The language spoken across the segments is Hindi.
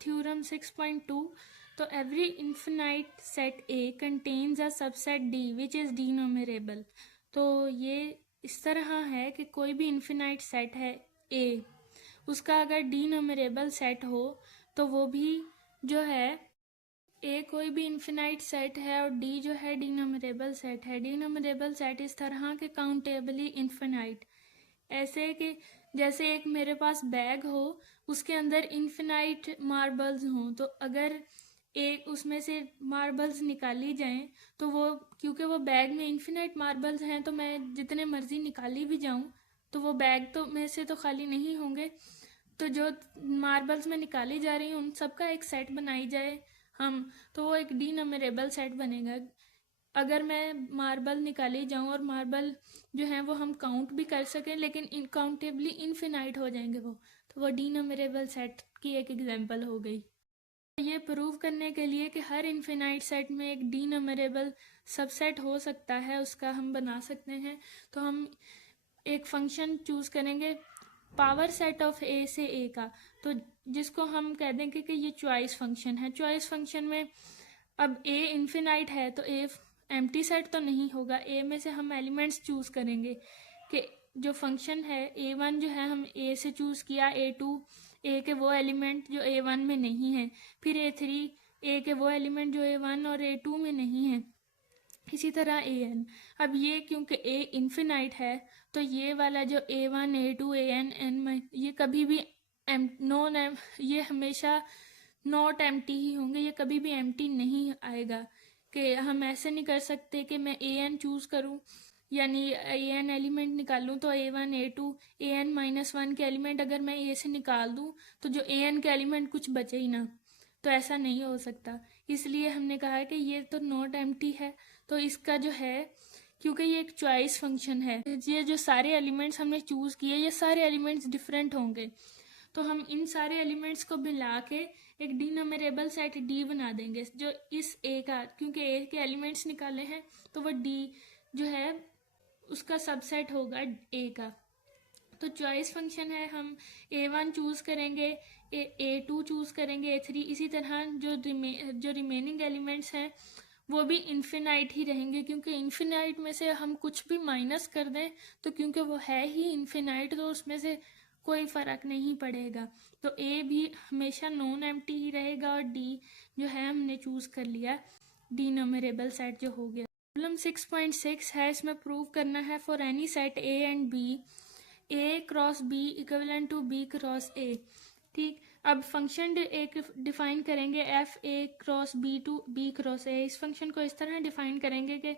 थ्योरम 6.2, तो every infinite set A contains a subset D which is D numerable. तो ये इस तरह है कि कोई भी इन्फिनाइट सेट है ए, उसका अगर डी न्यूमरेबल सेट हो तो वो भी जो है ए कोई भी इन्फिनाइट सेट है और डी जो है डी न्यूमरेबल सेट है। डी न्यूमरेबल सेट इस तरह के काउंटेबली इन्फिनाइट, ऐसे कि जैसे एक मेरे पास बैग हो, उसके अंदर इन्फिनाइट मार्बल्स हों, तो अगर एक उसमें से मार्बल्स निकाली जाएं तो वो, क्योंकि वो बैग में इन्फिनाइट मार्बल्स हैं, तो मैं जितने मर्जी निकाली भी जाऊं तो वो बैग तो में से तो खाली नहीं होंगे। तो जो मार्बल्स में निकाली जा रही हैं उन सबका एक सेट बनाई जाए हम, तो वो एक डी नंबरेबल सेट बनेगा। अगर मैं मार्बल निकाली जाऊं और मार्बल जो है वो हम काउंट भी कर सकें लेकिन इनकाउंटेबली इनफिनाइट हो जाएंगे वो, तो वो डी नंबरेबल सेट की एक एग्जांपल हो गई। ये प्रूव करने के लिए कि हर इनफिनाइट सेट में एक डी नंबरेबल सबसेट हो सकता है, उसका हम बना सकते हैं। तो हम एक फंक्शन चूज करेंगे पावर सेट ऑफ ए से ए का, तो जिसको हम कह देंगे कि ये चॉइस फंक्शन है। चॉइस फंक्शन में अब ए इन्फिनाइट है तो ए एम्प्टी सेट तो नहीं होगा, ए में से हम एलिमेंट्स चूज करेंगे कि जो फंक्शन है a1 जो है हम ए से चूज किया, a2 ए के वो एलिमेंट जो a1 में नहीं है, फिर a3 ए के वो एलिमेंट जो a1 और a2 में नहीं है, इसी तरह an। अब ये क्योंकि a इन्फिनाइट है तो ये वाला जो a1 a2 an n में ये कभी भी ये हमेशा नॉट एम्प्टी ही होंगे, ये कभी भी एम्प्टी नहीं आएगा। कि हम ऐसे नहीं कर सकते कि मैं an चूज करूं यानी an एलिमेंट निकालूं तो a1 a2 an -1 के एलिमेंट अगर मैं a से निकाल दूं तो जो an के एलिमेंट कुछ बचे ही ना, तो ऐसा नहीं हो सकता। इसलिए हमने कहा है कि ये तो नॉट एम्प्टी है, तो इसका जो है क्योंकि ये एक चॉइस फंक्शन है, ये जो सारे एलिमेंट्स हमने चूज किए ये सारे एलिमेंट्स डिफरेंट होंगे, तो हम इन सारे एलिमेंट्स को मिला के एक डी नंबरेबल सेट डी बना देंगे जो इस ए का, क्योंकि ए के एलिमेंट्स निकाले हैं तो वो डी जो है उसका सबसेट होगा ए का। तो चॉइस फंक्शन है, हम a1 चूज करेंगे, a2 चूज करेंगे, a3, इसी तरह जो रिमेनिंग एलिमेंट्स हैं वो भी इन्फिनाइट ही रहेंगे, क्योंकि इन्फिनाइट में से हम कुछ भी माइनस कर दें तो क्योंकि वो है ही इन्फिनाइट तो उसमें से कोई फर्क नहीं पड़ेगा। तो ए भी हमेशा नॉन एम्प्टी ही रहेगा और डी जो है हमने चूज कर लिया डी नंबरेबल सेट जो हो गया। प्रॉब्लम 6.6 है, इसमें प्रूव करना है for any set A and B A cross B equivalent to B cross A. ठीक, अब फंक्शन एक डिफाइन करेंगे f A cross B to B cross A. इस फंक्शन को इस तरह डिफाइन करेंगे कि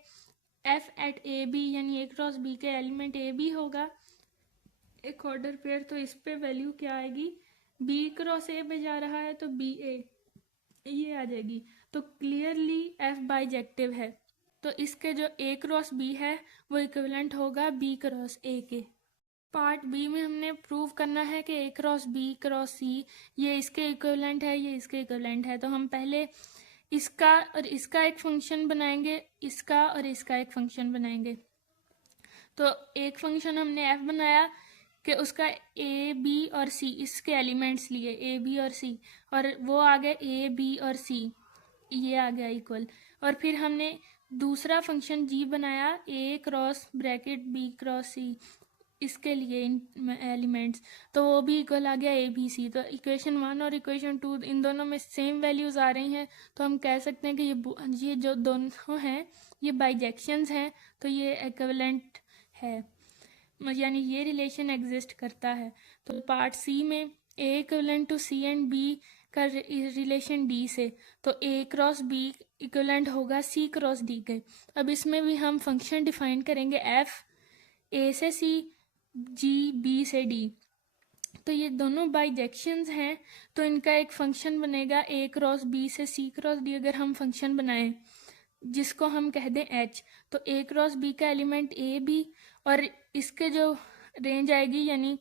एफ एट ए बी यानी ए क्रॉस बी के एलिमेंट ए बी होगा एक ऑर्डर पेयर, तो इस पे वैल्यू क्या आएगी, बी क्रॉस ए पे जा रहा है तो बी ए ये आ जाएगी। तो क्लियरली एफ बाइजेक्टिव है, तो इसके जो ए क्रॉस बी है वो इक्विवेलेंट होगा बी क्रॉस ए के। पार्ट बी में हमने प्रूव करना है कि ए क्रॉस बी क्रॉस सी ये इसके इक्विवेलेंट है, ये इसके इक्विवेलेंट है। तो हम पहले इसका और इसका एक फंक्शन बनाएंगे, इसका और इसका एक फंक्शन बनाएंगे। तो एक फंक्शन हमने एफ बनाया कि उसका ए बी और सी इसके एलिमेंट्स लिए ए बी और सी, और वो आ गए ए बी और सी, ये आ गया इक्वल। और फिर हमने दूसरा फंक्शन जी बनाया ए क्रॉस ब्रैकेट बी क्रॉस सी इसके लिए इन एलिमेंट्स, तो वो भी इक्वल आ गया ए बी सी। तो इक्वेशन 1 और इक्वेशन 2 इन दोनों में सेम वैल्यूज आ रही हैं, तो हम कह सकते हैं कि ये जो दोनों हैं ये बाइजेक्शंस हैं, तो ये इक्विवेलेंट है, यानी ये रिलेशन एग्जिस्ट करता है। तो पार्ट सी में A equivalent to C and B का रिलेशन डी से, तो ए क्रॉस बी इक्विवेलेंट होगा सी क्रॉस डी के। अब इसमें भी हम फंक्शन डिफाइन करेंगे एफ ए से सी जी बी से डी, तो ये दोनों बाइजेक्शंस हैं, तो इनका एक फंक्शन बनेगा ए क्रॉस बी से सी क्रॉस डी। अगर हम फंक्शन बनाएं जिसको हम कह दें एच, तो ए क्रॉस बी का एलिमेंट ए बी और इसके जो रेंज आएगी यानी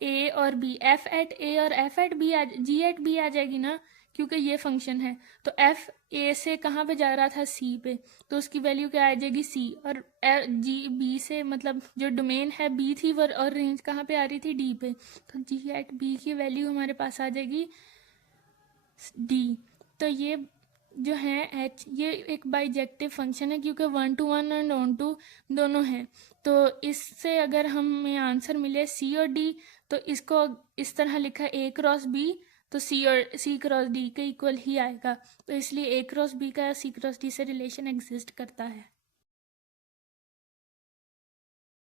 ए और बी, एफ एट ए और एफ एट बी जी एट बी आ जाएगी ना, क्योंकि ये फंक्शन है। तो एफ ए से कहाँ पे जा रहा था, सी पे, तो उसकी वैल्यू क्या आ जाएगी सी, और जी बी से मतलब जो डोमेन है बी थी वो, और रेंज कहाँ पे आ रही थी डी पे, तो जी एट बी की वैल्यू हमारे पास आ जाएगी डी। तो ये जो है एच, ये एक बाइजेक्टिव फंक्शन है क्योंकि 1 to 1 एंड ऑन टू दोनों हैं। तो इससे अगर हमें आंसर मिले सी और डी, तो इसको इस तरह लिखा ए क्रॉस बी, तो सी क्रॉस डी के इक्वल ही आएगा। तो इसलिए ए क्रॉस बी का सी क्रॉस डी से रिलेशन एग्जिस्ट करता है।